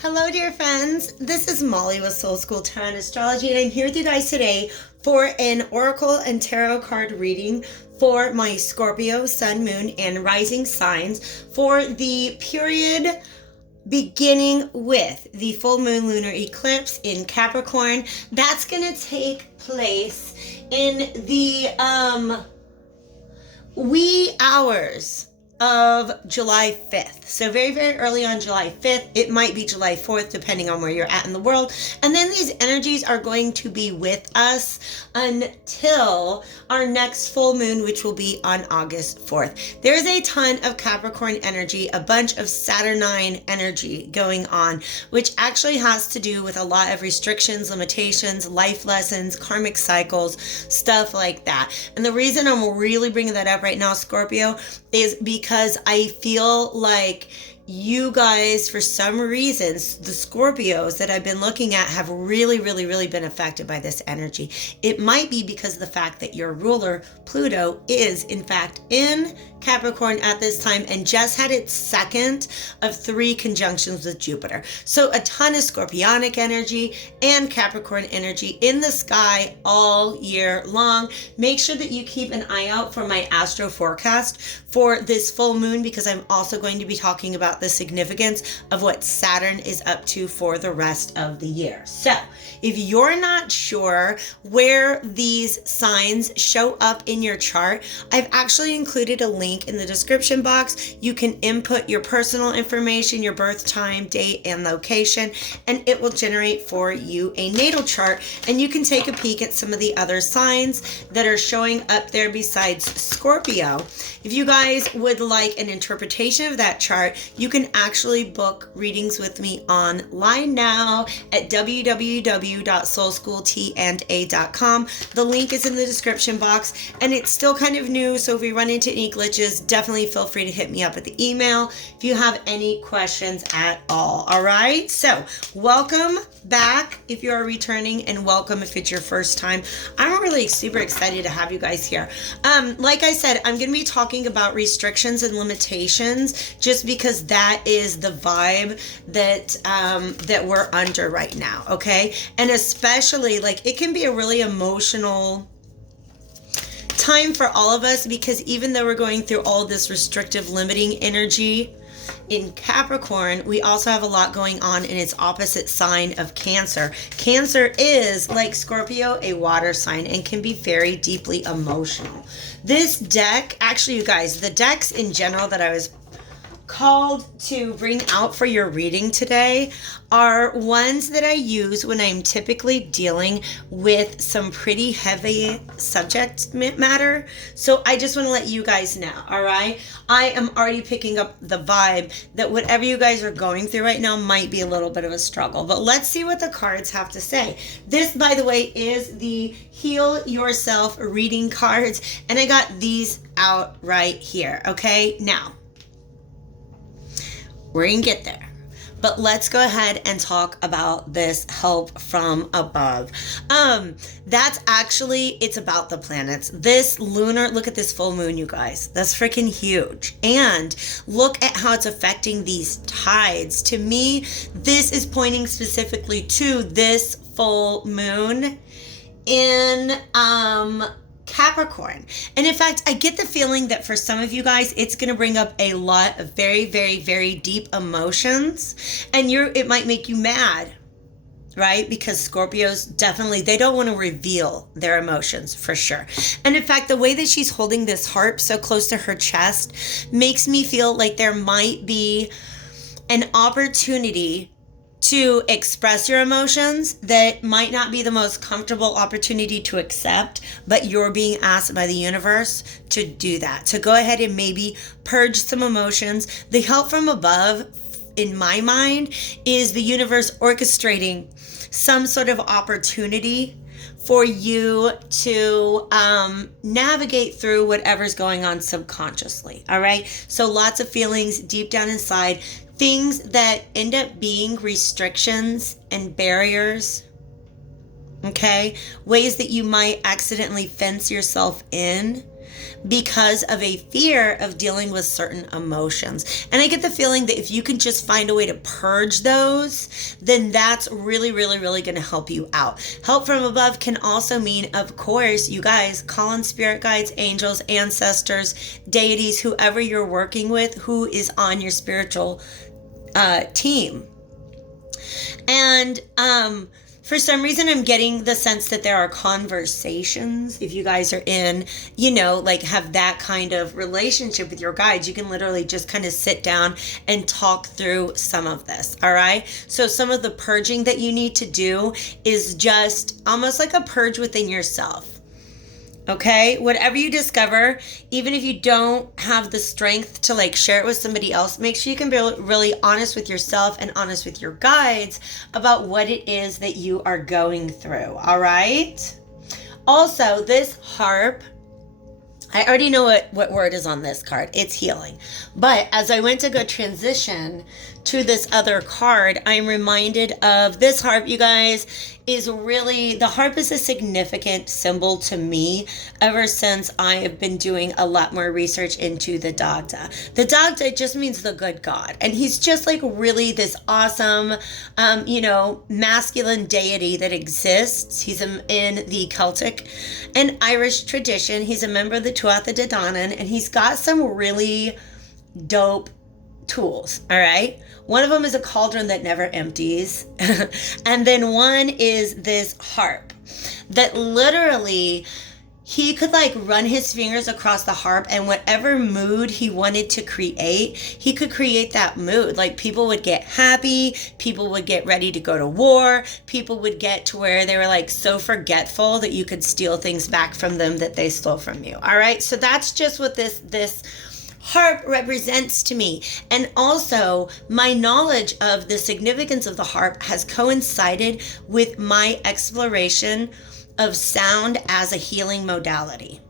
Hello, dear friends. This is Molly with Soul School Tarot and Astrology, and I'm here with you guys today for an oracle and tarot card reading for my Scorpio, Sun, Moon, and Rising signs for the period beginning with the full moon lunar eclipse in Capricorn. That's going to take place in the wee hours of July 5th. So very, very early on July 5th. It might be July 4th, depending on where you're at in the world. And then these energies are going to be with us until our next full moon, which will be on August 4th. There's a ton of Capricorn energy, a bunch of Saturnine energy going on, which actually has to do with a lot of restrictions, limitations, life lessons, karmic cycles, stuff like that. And the reason I'm really bringing that up right now, Scorpio, is because I feel like you guys, for some reasons, the Scorpios that I've been looking at have really, really, really been affected by this energy. It might be because of the fact that your ruler, Pluto, is in fact in Capricorn at this time and just had its second of 3 conjunctions with Jupiter. So a ton of Scorpionic energy and Capricorn energy in the sky all year long. Make sure that you keep an eye out for my astro forecast for this full moon, because I'm also going to be talking about the significance of what Saturn is up to for the rest of the year. So if you're not sure where these signs show up in your chart, I've actually included a link in the description box. You can input your personal information, your birth time, date, and location, and it will generate for you a natal chart. And you can take a peek at some of the other signs that are showing up there besides Scorpio. If you guys would like an interpretation of that chart, you can actually book readings with me online now at www.soulschooltanda.com. The link is in the description box, and it's still kind of new, so if we run into any glitches, definitely feel free to hit me up at the email if you have any questions at all. All right, so welcome back if you're returning, and welcome if it's your first time. I'm really super excited to have you guys here. Like I said, I'm going to be talking about restrictions and limitations just because that is the vibe that that we're under right now, okay? And especially, like, it can be a really emotional time for all of us, because even though we're going through all this restrictive, limiting energy in Capricorn, we also have a lot going on in its opposite sign of Cancer. Cancer is, like Scorpio, a water sign and can be very deeply emotional. This deck, actually, you guys, the decks in general that I was called to bring out for your reading today are ones that I use when I'm typically dealing with some pretty heavy subject matter. So I just want to let you guys know, all right? I am already picking up the vibe that whatever you guys are going through right now might be a little bit of a struggle. But let's see what the cards have to say. This, by the way, is the Heal Yourself reading cards, and I got these out right here, okay? Now, we're gonna get there, but let's go ahead and talk about this help from above. That's actually, it's about the planets. This lunar, look at this full moon, you guys. That's freaking huge. And look at how it's affecting these tides. To me, this is pointing specifically to this full moon in Capricorn. And in fact, I get the feeling that for some of you guys, it's going to bring up a lot of very, very, very deep emotions, and it might make you mad, right? Because Scorpios definitely, they don't want to reveal their emotions for sure. And in fact, the way that she's holding this harp so close to her chest makes me feel like there might be an opportunity to express your emotions that might not be the most comfortable opportunity to accept, but you're being asked by the universe to do that, to go ahead and maybe purge some emotions. The help from above, in my mind, is the universe orchestrating some sort of opportunity for you to navigate through whatever's going on subconsciously, all right? So lots of feelings deep down inside, things that end up being restrictions and barriers, okay? Ways that you might accidentally fence yourself in because of a fear of dealing with certain emotions. And I get the feeling that if you can just find a way to purge those, then that's really, really, really going to help you out. Help from above can also mean, of course, you guys call on spirit guides, angels, ancestors, deities, whoever you're working with, who is on your spiritual team. And for some reason, I'm getting the sense that there are conversations. If you guys are in, like have that kind of relationship with your guides, you can literally just kind of sit down and talk through some of this. All right. So some of the purging that you need to do is just almost like a purge within yourself. Okay, whatever you discover, even if you don't have the strength to like share it with somebody else, make sure you can be really honest with yourself and honest with your guides about what it is that you are going through. All right. Also, this harp, I already know what word is on this card. It's healing. But as I went to go transition to this other card, I'm reminded of this harp, you guys, is really, the harp is a significant symbol to me ever since I have been doing a lot more research into the Dagda. The Dagda just means the good God. And he's just like really this awesome, masculine deity that exists. He's in the Celtic and Irish tradition. He's a member of the Tuatha De Danann, and he's got some really dope tools. All right. One of them is a cauldron that never empties. And then one is this harp that literally he could like run his fingers across the harp, and whatever mood he wanted to create, he could create that mood. Like people would get happy, people would get ready to go to war, people would get to where they were like so forgetful that you could steal things back from them that they stole from you. All right. So that's just what this harp represents to me. And also my knowledge of the significance of the harp has coincided with my exploration of sound as a healing modality.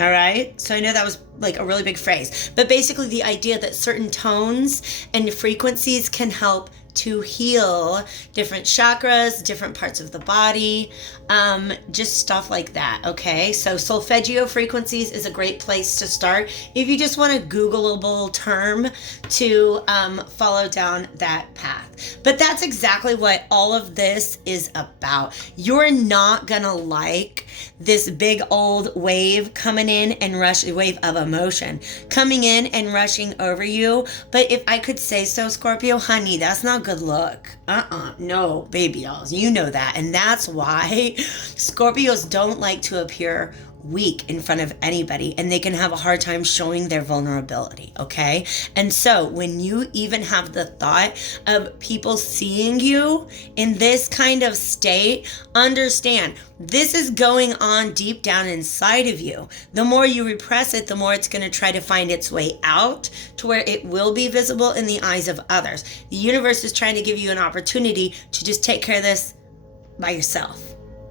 All right. So I know that was like a really big phrase, but basically the idea that certain tones and frequencies can help to heal different chakras, different parts of the body, just stuff like that. Okay, so solfeggio frequencies is a great place to start if you just want a Googleable term to follow down that path. But that's exactly what all of this is about. You're not gonna like this big old wave coming in and a wave of emotion coming in and rushing over you. But if I could say so, Scorpio, honey, that's not good look. No, baby dolls, you know that. And that's why Scorpios don't like to appear weak in front of anybody, and they can have a hard time showing their vulnerability. Okay. And so when you even have the thought of people seeing you in this kind of state, understand this is going on deep down inside of you. The more you repress it, the more it's going to try to find its way out to where it will be visible in the eyes of others. The universe is trying to give you an opportunity to just take care of this by yourself.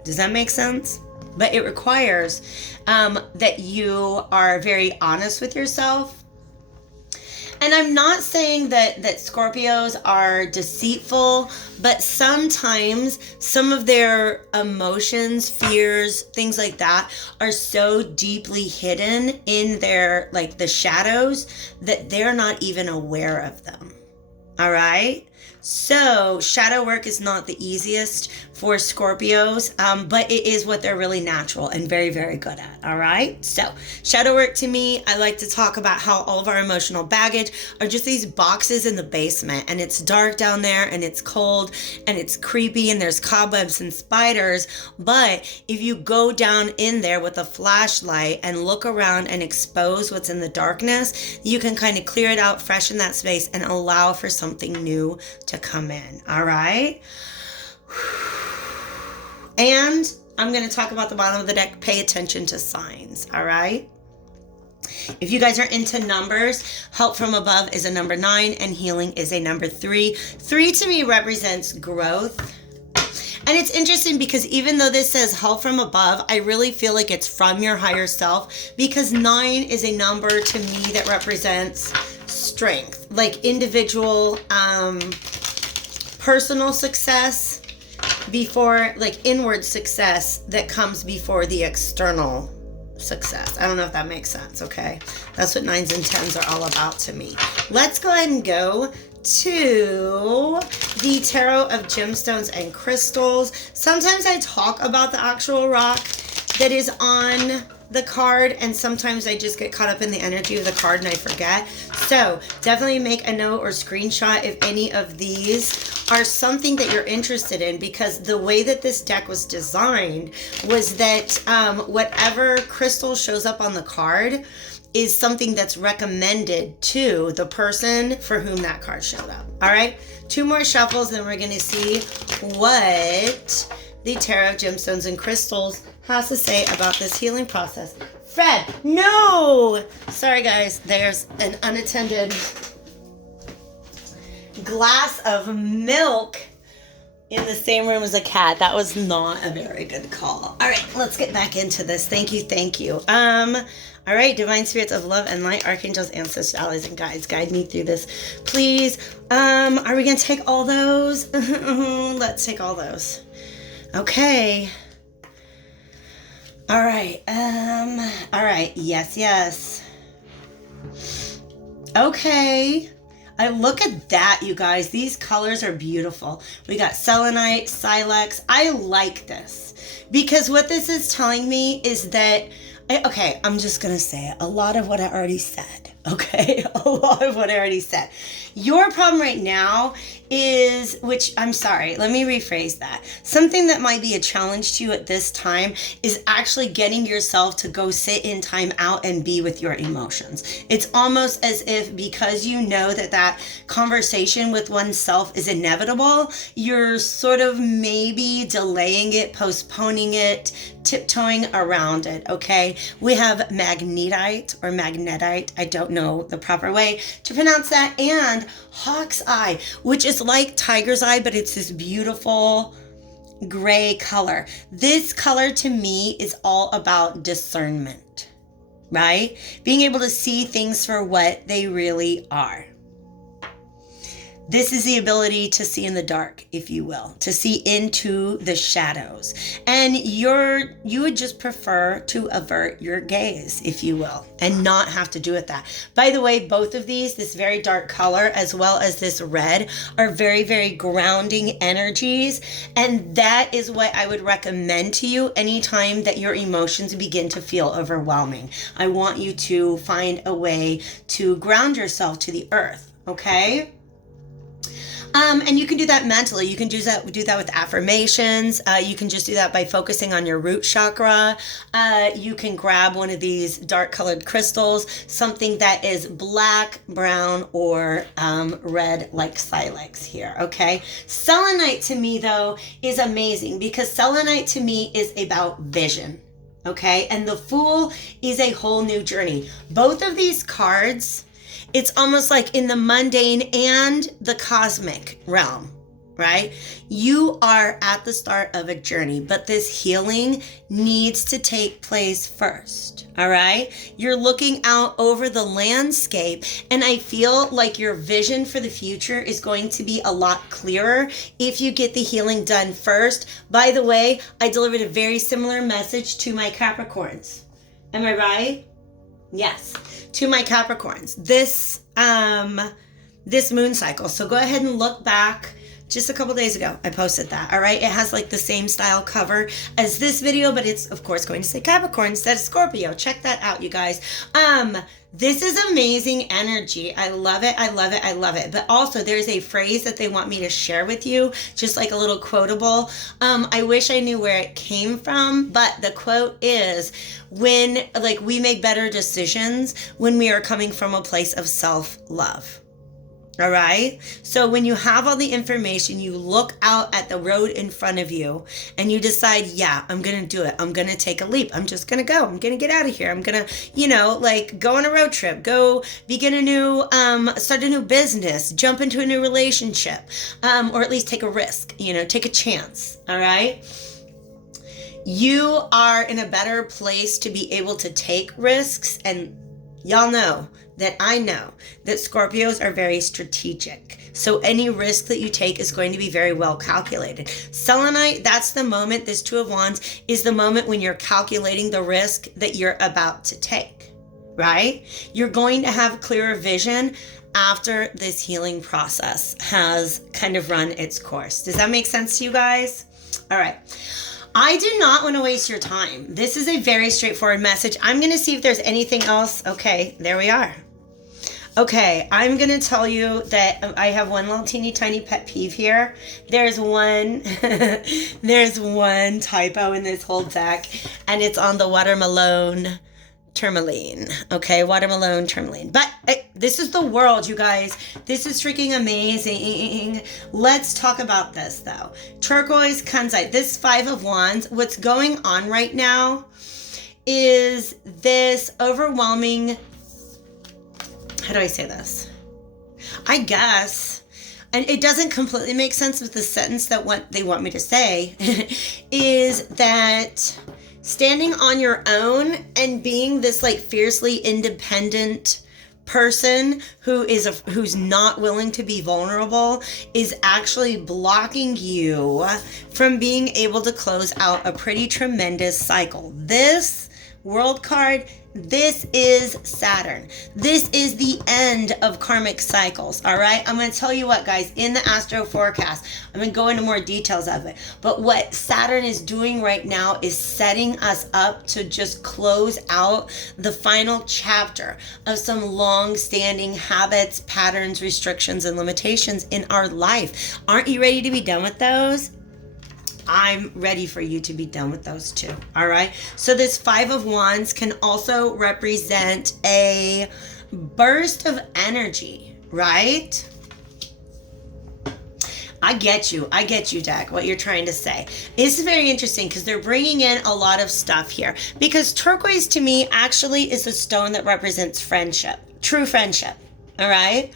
Does that make sense? But it requires that you are very honest with yourself. And I'm not saying that Scorpios are deceitful, but sometimes some of their emotions, fears, things like that are so deeply hidden in their, like the shadows, that they're not even aware of them. All right? So shadow work is not the easiest for Scorpios, but it is what they're really natural and very, very good at. All right. So shadow work to me, I like to talk about how all of our emotional baggage are just these boxes in the basement, and it's dark down there and it's cold and it's creepy and there's cobwebs and spiders. But if you go down in there with a flashlight and look around and expose what's in the darkness, you can kind of clear it out, freshen that space, and allow for something new to come in. All right. And I'm going to talk about the bottom of the deck. Pay attention to signs. All right. If you guys are into numbers, help from above is a number 9 and healing is a number 3. 3 to me represents growth. And it's interesting because even though this says help from above, I really feel like it's from your higher self, because 9 is a number to me that represents strength, like individual, personal success before, like inward success that comes before the external success. I don't know if that makes sense, okay? That's what 9s and 10s are all about to me. Let's go ahead and go to the Tarot of Gemstones and Crystals. Sometimes I talk about the actual rock that is on the card, and sometimes I just get caught up in the energy of the card and I forget. So definitely make a note or screenshot if any of these are something that you're interested in, because the way that this deck was designed was that whatever crystal shows up on the card is something that's recommended to the person for whom that card showed up. All right, 2 more shuffles, then we're going to see what the Tarot of Gemstones and Crystals has to say about this healing process. Fred, no! Sorry guys, there's an unattended glass of milk in the same room as a cat. That was not a very good call. All right, let's get back into this. Thank you. All right, divine spirits of love and light, archangels, ancestors, allies, and guides, guide me through this, please. Are we gonna take all those? Let's take all those. Okay. All right. Yes. Okay. I look at that, you guys. These colors are beautiful. We got selenite, silex. I like this because what this is telling me is that, okay, I'm just going to say it. A lot of what I already said. Okay. A lot of what I already said. Your problem right now is, which I'm sorry, let me rephrase that. Something that might be a challenge to you at this time is actually getting yourself to go sit in time out and be with your emotions. It's almost as if because you know that that conversation with oneself is inevitable, you're sort of maybe delaying it, postponing it, tiptoeing around it, okay? We have magnetite or magnetite, I don't know the proper way to pronounce that, and hawk's eye, which is like tiger's eye, but it's this beautiful gray color. This color to me is all about discernment, right? Being able to see things for what they really are. This is the ability to see in the dark, if you will, to see into the shadows. And you would just prefer to avert your gaze, if you will, and not have to do it that. By the way, both of these, this very dark color as well as this red, are very, very grounding energies. And that is what I would recommend to you anytime that your emotions begin to feel overwhelming. I want you to find a way to ground yourself to the earth, okay? And you can do that mentally. You can do that with affirmations. You can just do that by focusing on your root chakra. You can grab one of these dark colored crystals, something that is black, brown, or red like silex here, okay? Selenite to me, though, is amazing because selenite to me is about vision, okay? And the Fool is a whole new journey. Both of these cards, it's almost like in the mundane and the cosmic realm, right? You are at the start of a journey, but this healing needs to take place first, all right? You're looking out over the landscape, and I feel like your vision for the future is going to be a lot clearer if you get the healing done first. By the way, I delivered a very similar message to my Capricorns. Am I right? Yes, to my Capricorns, this moon cycle. So go ahead and look back. Just a couple days ago, I posted that, all right? It has like the same style cover as this video, but it's of course going to say Capricorn instead of Scorpio. Check that out, you guys. This is amazing energy. I love it. But also there's a phrase that they want me to share with you, just like a little quotable. I wish I knew where it came from, but the quote is, we make better decisions when we are coming from a place of self-love. All right. So when you have all the information, you look out at the road in front of you and you decide, yeah, I'm going to do it. I'm going to take a leap. I'm just going to go. I'm going to get out of here. I'm going to, go on a road trip, go begin start a new business, jump into a new relationship, or at least take a risk, take a chance. All right. You are in a better place to be able to take risks, and y'all know that Scorpios are very strategic. So any risk that you take is going to be very well calculated. Selenite, that's the moment, this Two of Wands is the moment when you're calculating the risk that you're about to take, right? You're going to have clearer vision after this healing process has kind of run its course. Does that make sense to you guys? All right. I do not want to waste your time. This is a very straightforward message. I'm going to see if there's anything else. Okay, there we are. Okay, I'm going to tell you that I have one little teeny tiny pet peeve here. There's one typo in this whole deck, and it's on the watermelon tourmaline. Okay, watermelon tourmaline. But this is the world, you guys. This is freaking amazing. Let's talk about this, though. Turquoise Kunzite. This Five of Wands, what's going on right now is this overwhelming... How do I say this? I guess, and it doesn't completely make sense with the sentence that what they want me to say, is that standing on your own and being this like fiercely independent person who's not willing to be vulnerable is actually blocking you from being able to close out a pretty tremendous cycle. This World card, this is Saturn. This is the end of karmic cycles, all right? I'm going to tell you what, guys, in the astro forecast, I'm going to go into more details of it. But what Saturn is doing right now is setting us up to just close out the final chapter of some long-standing habits, patterns, restrictions, and limitations in our life. Aren't you ready to be done with those? I'm ready for you to be done with those too. All right. So this Five of Wands can also represent a burst of energy, right? I get you, Deck, what you're trying to say. It's very interesting because they're bringing in a lot of stuff here. Because turquoise to me actually is a stone that represents friendship, true friendship. All right.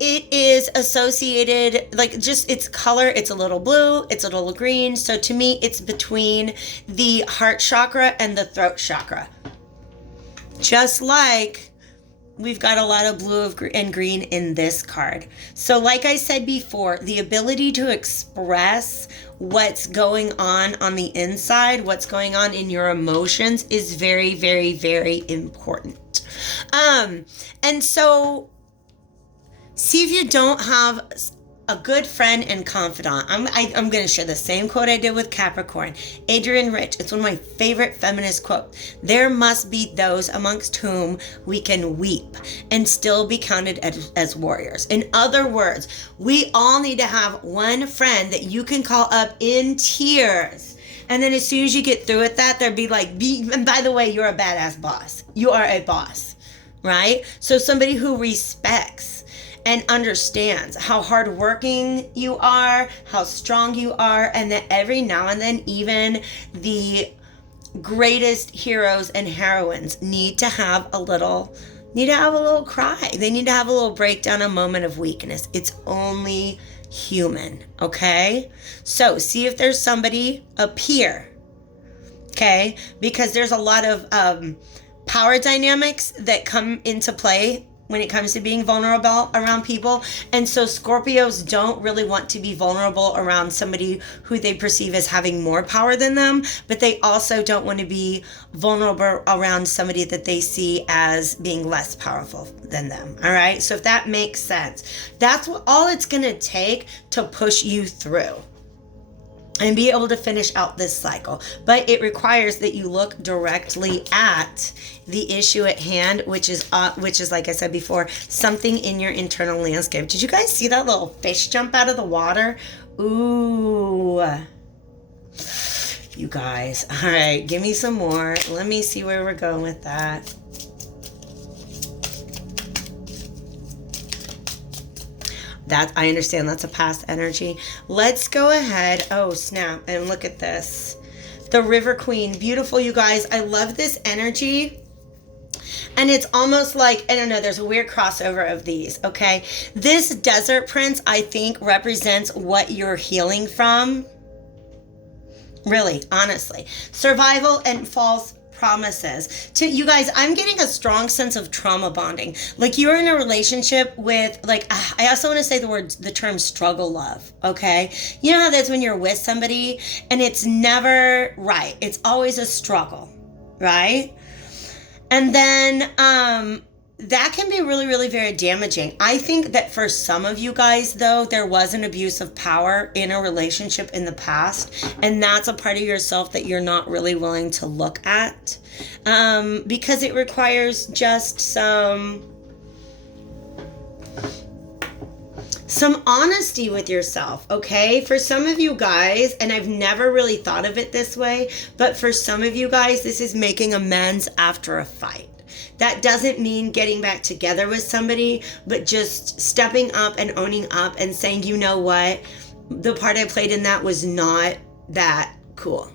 It is associated, like just its color, it's a little blue, it's a little green. So to me, it's between the heart chakra and the throat chakra. Just like we've got a lot of blue and green in this card. So like I said before, the ability to express what's going on the inside, what's going on in your emotions is very, very, very important. And so see if you don't have a good friend and confidant. I'm going to share the same quote I did with Capricorn. Adrienne Rich, it's one of my favorite feminist quotes. There must be those amongst whom we can weep and still be counted as warriors. In other words, we all need to have one friend that you can call up in tears. And then as soon as you get through with that, they'll be like, and by the way, you're a badass boss. You are a boss, right? So somebody who respects and understands how hardworking you are, how strong you are, and that every now and then even the greatest heroes and heroines need to have a little cry. They need to have a little breakdown, a moment of weakness. It's only human, okay? So see if there's somebody, a peer, okay? Because there's a lot of power dynamics that come into play when it comes to being vulnerable around people. And so Scorpios don't really want to be vulnerable around somebody who they perceive as having more power than them, but they also don't want to be vulnerable around somebody that they see as being less powerful than them. All right. So if that makes sense, that's all it's going to take to push you through and be able to finish out this cycle. But it requires that you look directly at the issue at hand, which is like I said before, something in your internal landscape. Did you guys see that little fish jump out of the water? Ooh. You guys. All right, give me some more. Let me see where we're going with that. That, I understand that's a past energy. Let's go ahead. Oh, snap. And look at this. The River Queen. Beautiful, you guys. I love this energy. And it's almost like, I don't know, there's a weird crossover of these, okay? This Desert Prince, I think, represents what you're healing from. Really, honestly. Survival and false promises. To you guys, I'm getting a strong sense of trauma bonding. Like you're in a relationship with, like, I also want to say the term struggle love, okay? You know how that's when you're with somebody and it's never right. It's always a struggle, right? And then that can be really, really very damaging. I think that for some of you guys, though, there was an abuse of power in a relationship in the past, and that's a part of yourself that you're not really willing to look at, because it requires just some honesty with yourself, okay? For some of you guys, and I've never really thought of it this way, but for some of you guys, this is making amends after a fight. That doesn't mean getting back together with somebody, but just stepping up and owning up and saying, you know what, the part I played in that was not that cool.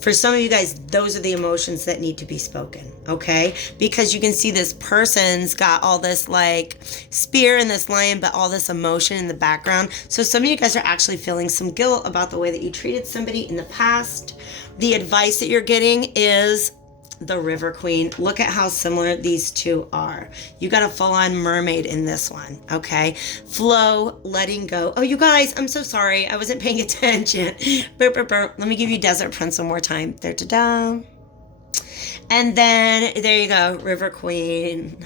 For some of you guys, those are the emotions that need to be spoken, okay? Because you can see this person's got all this like spear and this lion, but all this emotion in the background. So some of you guys are actually feeling some guilt about the way that you treated somebody in the past. The advice that you're getting is the River Queen. Look at how similar these two are. You got a full-on mermaid in this one, okay? Flow, letting go. Oh, you guys, I'm so sorry. I wasn't paying attention. Burp, burp, burp. Let me give you Desert Prince one more time. There, da-da. And then, there you go, River Queen.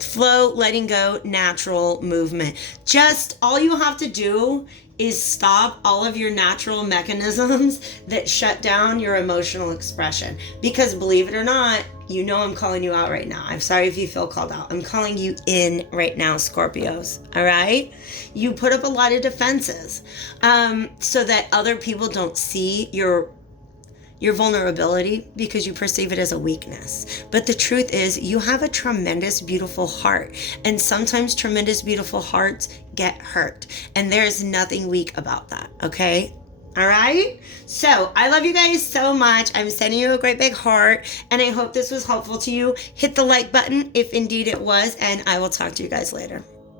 Flow, letting go, natural movement. Just all you have to do is stop all of your natural mechanisms that shut down your emotional expression. Because believe it or not, you know I'm calling you out right now. I'm sorry if you feel called out. I'm calling you in right now, Scorpios. All right? You put up a lot of defenses so that other people don't see your vulnerability because you perceive it as a weakness. But the truth is you have a tremendous, beautiful heart. And sometimes tremendous, beautiful hearts get hurt. And there's nothing weak about that, okay? All right? So I love you guys so much. I'm sending you a great big heart. And I hope this was helpful to you. Hit the like button if indeed it was. And I will talk to you guys later.